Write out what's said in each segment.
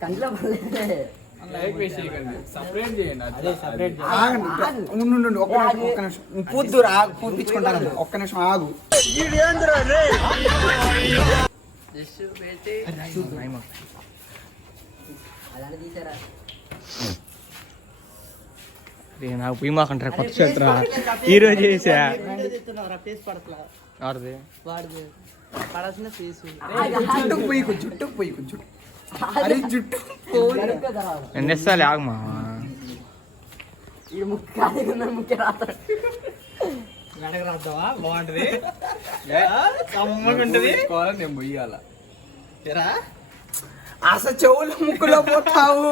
కంట్లో ఒక్క నిమిషం పూద్దురు ఆగు, పూర్తించుకుంటాను. ఒక్క నిమిషం ఆగు. నాకు పోయి మాకంటారా కొత్త చెట్రా ఈరోజు చేసా జుట్టుకు పోయి జుట్టుకు పోయి అరే జుట్టు ఎన్నిస్తాలే ఆగమా ముఖ్య రాస్తాడు బాగుంటది నేను పోయాల అసలు చెవులు ముక్కులో పోతావు.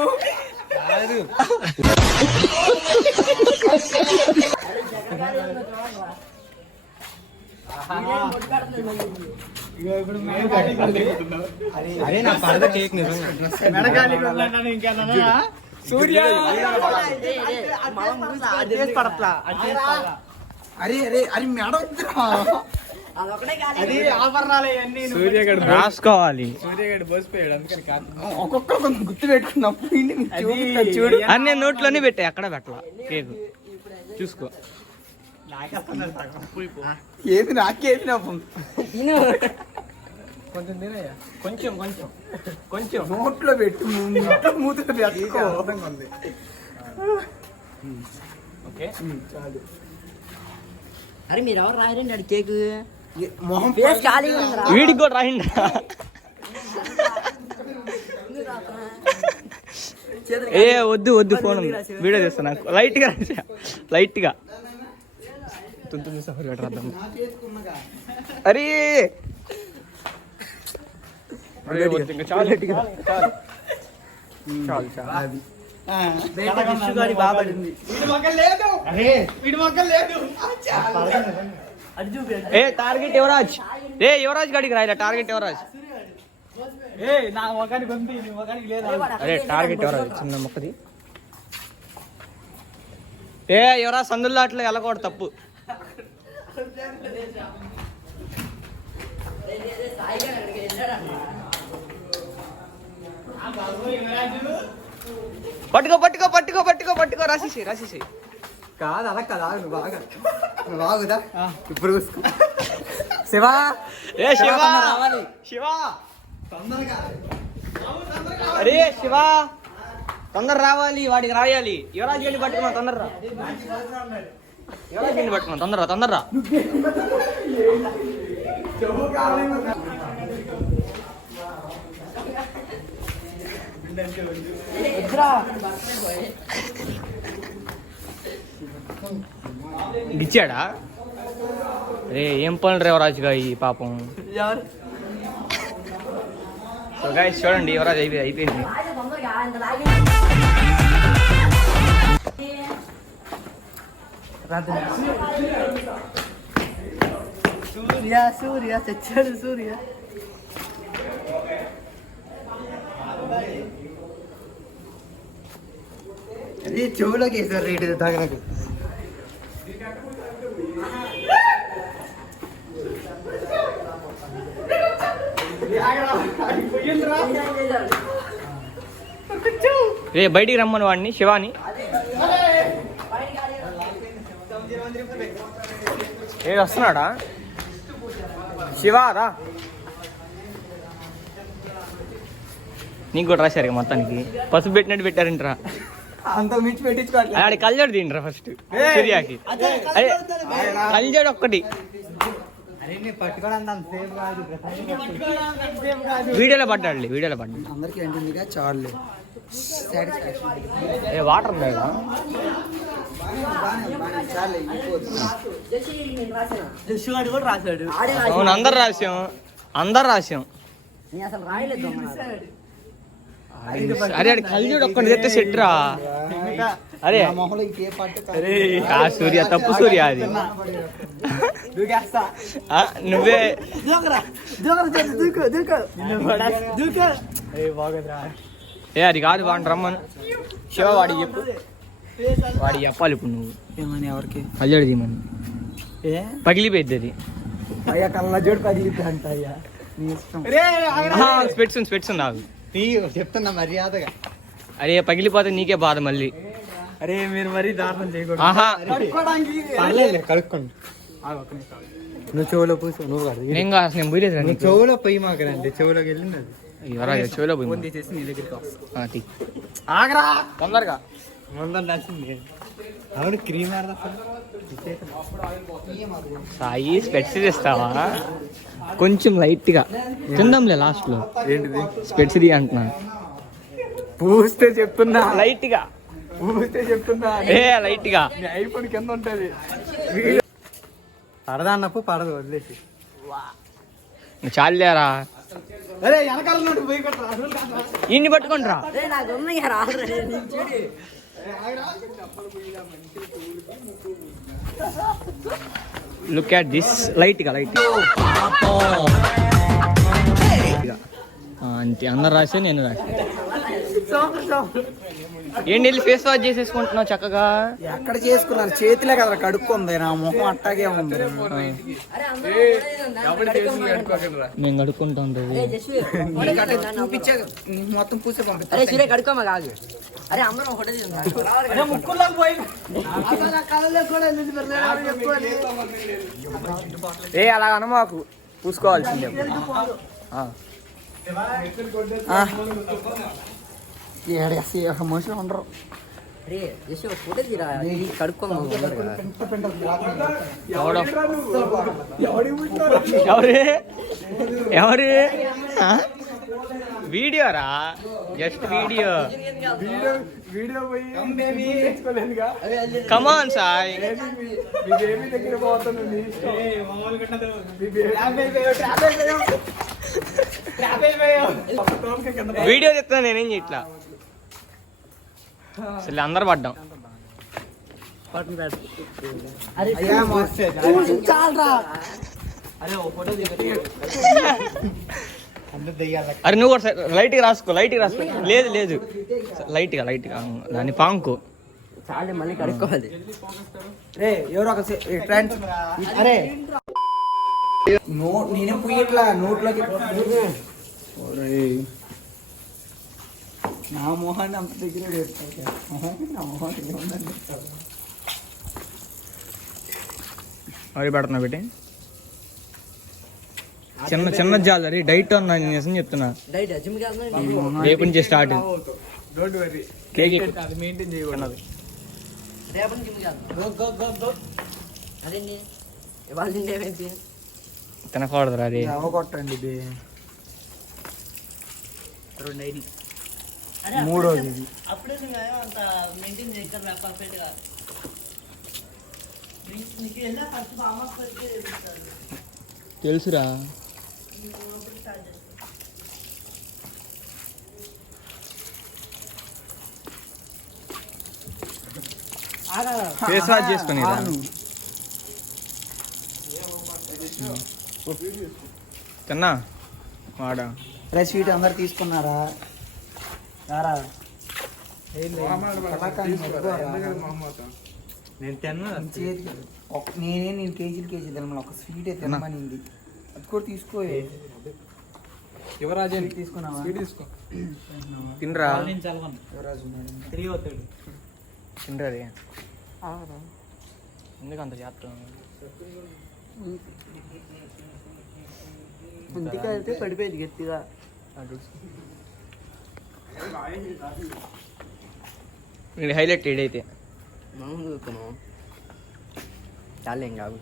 అరే నా పడద కేక్ సూర్య అరే అరే అరే మెడ వద్దురా. రాసుకోవాలి ఒక్కొక్క గుర్తు పెట్టుకున్నప్పుడు చూడు. అన్ని నోట్లోనే పెట్టాయి అక్కడ పెట్టాల కేక్ చూసుకో. ఏది నాకేది నా కొంచెం తినయ్యా, కొంచెం కొంచెం కొంచెం నోట్లో పెట్టు, మూతలో పెట్టుకో. ఓకే చాలు. అరే మీరు ఎవరు రాయరండి అది కేక్ మొహం ఫేస్ ఖాళీగా ఉందిరా. వీడికి కూడా రాయండి. ఏ వద్దు వద్దు ఫోన్ వీడియో చేస్తాను. లైట్ గా రాసా, లైట్ గా అరే చాలు చాలు చాలు. ఏ టార్గెట్ యువరాజ్, ఏ యువరాజ్ గాడికి రాయరా. టార్గెట్ యువరాజ్. నా మొఖానికి ఉంది, నీ మొఖానికి లేదా? అరే టార్గెట్ యువరాజ్ చిన్న మొక్కది. ఏ యువరాజ్ సందుల్లో అట్లా వెళ్ళకూడదు, తప్పు. పట్టుకో పట్టుకో పట్టుకో పట్టుకో పట్టుకో రాసేసి రాసేసి. కాదు అలా కదా, నువ్వు బాగా నువ్వు బాగుదా ఇప్పుడు చూసుకో. శివ ఏ శివ శివ అరే శివ తొందర రావాలి, వాడికి రాయాలి. యువరాజ్ గడ్డి పట్టుకున్నా తొందర రా. యువరాజ్ గడ్డి పట్టుకున్నా తొందర తొందర రా. గిచ్చాడా? రే ఏం పనులు యువరాజ్ గా ఈ పాపం. సో గైస్ చూడండి, యువరాజ్ అయిపోయింది. సూర్య సూర్య తెచ్చాడు సూర్య. అది చెవులోకి వేసారు రేటు తాగనకు. రే బయటికి రమ్మని వాడిని, శివాని. ఏ వస్తున్నాడా శివారా? నీకు కూడా రాశారు మొత్తానికి. పసుపు పెట్టినట్టు పెట్టారంటరా. అంత మించి పెట్టించుకోవట్లేదు. ఆడి కళ్ళజోడు తింటరా ఫస్ట్ సూర్యాకి. అదే కళ్ళజోడు ఒక్కటి వీడియోలో పడ్డాడు, వీడియోలో పడ్డాడు. అందరికి ఏంటిగా చాలు. ఏ వాటర్ ఉన్నాయి కదా. అవును అందరు రాసాం, అందరు రాసాం. అసలు రాయలేదు. అరే అడి కళ్ళజోడు ఒక్కటి తెస్తే సెట్ రా. అరే సూర్య తప్పు సూర్య అది. నువ్వే ఏ అది కాదు, వాడిని రమ్మను. శివ వాడికి చెప్పు, వాడికి చెప్పాలి ఇప్పుడు నువ్వు. ఏమని ఎవరికి కళ్ళజోడు తీయమని. పగిలిపోయింది అది. అయ్యా కళ్ళజోడు పగిలిద్ది అంట. అయ్యా నీ ఇష్టం. స్పెట్స్ ఉంది, స్పెట్స్ ఉంది. చెప్తున్నా మర్యాదగా. అరే పగిలిపోతే నీకే బాధ మళ్ళీ. అరే మీరు మరీ దారుణం చేయకూడదు. ఆహా పర్లేదు కడుక్కోండి. నువ్వు చెవులో పూసి నువ్వు కాదు. నేను కాదు, నేను పోయలేదు. నువ్వు చెవులో పొయ్యి మాకనండి, చెవులోకి వెళ్ళింది అది. చెవిలో పోయి తీసేసి నీ దగ్గరికి వస్తా. ఆగరా తొందరగా. ముందర రాసింది. అవును క్రీమ్ ఆడదా సాయి స్పెట్స్ తెస్తావా? కొంచెం లైట్ గా తిందాంలే లాస్ట్ లో. ఏంటిది? స్పెట్స్ అంటున్నా. పూస్తే చెప్తున్నా, లైట్ గా పూస్తే చెప్తున్నా. లైట్ గా ఐఫోన్ కింద ఉంటది. పడదా అన్నప్పుడు పడదు, వదిలేసి. చాలేరా. అరే వెనకాల నుండి పోయి కొట్టరా. ఇన్ని పట్టుకుంటారా? నాకు ఉన్నాయి already. Look at this. Light గా అంతే. అందరు రాసే నేను రాసే. ఏంటి వెళ్ళి ఫేస్ వాష్ చేసేసుకుంటున్నావు చక్కగా? ఎక్కడ చేసుకున్నాను? చేతిలే కదా కడుక్కుంది, నా మొహం అట్టాగే ఉంది. నేను కడుక్కుంటాం. చూపించే మొత్తం పూసే పంపిస్తా. అరే సూర్య కడుక్కోమా కాదు. అరే అందరం ఒకటే ముక్కుల్లో పోయి అలా అనమాకు, పూసుకోవాల్సిందే. మనుషులు ఉండరు. అరే జస్ట్ ఒక ఫోటో తీరా, కడుక్కోమా. ఎవరు వీడియో రా? Just video. Come on Sai. Video చెప్తున్నా, నేనేం చేయట్లా. అసలు అందరు పడ్డాం. అరే నువ్వు కూడా లైట్గా రాసుకో. లేదు లైట్గా దాన్ని పాంకు. చాలా మళ్ళీ కడుక్కోవాలి. ఎవరో ఒక ఫ్రెండ్స్. అరే నేనే పోయిట్లా నోట్లోకి. నా మొహాన్ని అంత దగ్గర నా మొహాన్ని అవి పెడుతున్నా పెట్టి చిన్న జాలరీ డైట్ అన్నా. నేను నిజం చెప్తున్నా, రేపు నుంచి స్టార్ట్. కేక్ అది మెయింటైన్ చేయకూడదు. తినకూడదురా అది. కొట్టండి. మూడోది ఇది. తెలుసురా. ఫేస్ వాష్ చేసుకుని తిన్నా వాడా. స్వీట్ అందరు తీసుకున్నారా? నేను తిన్నా. నేను కేజీలు తినమని ఒక స్వీట్ తినమనింది. అది కూడా తీసుకో. యువరాజు తీసుకున్నావా? తీసుకో. తినరా. యువరాజు తిరిగి వస్తాడు. తినరా అది. ఎందుకు అంత చేస్తాం? ఇంటికైతే పడిపోయింది గట్టిగా. హైలైట్ ఏడైతే చాలా ఏం కాదు.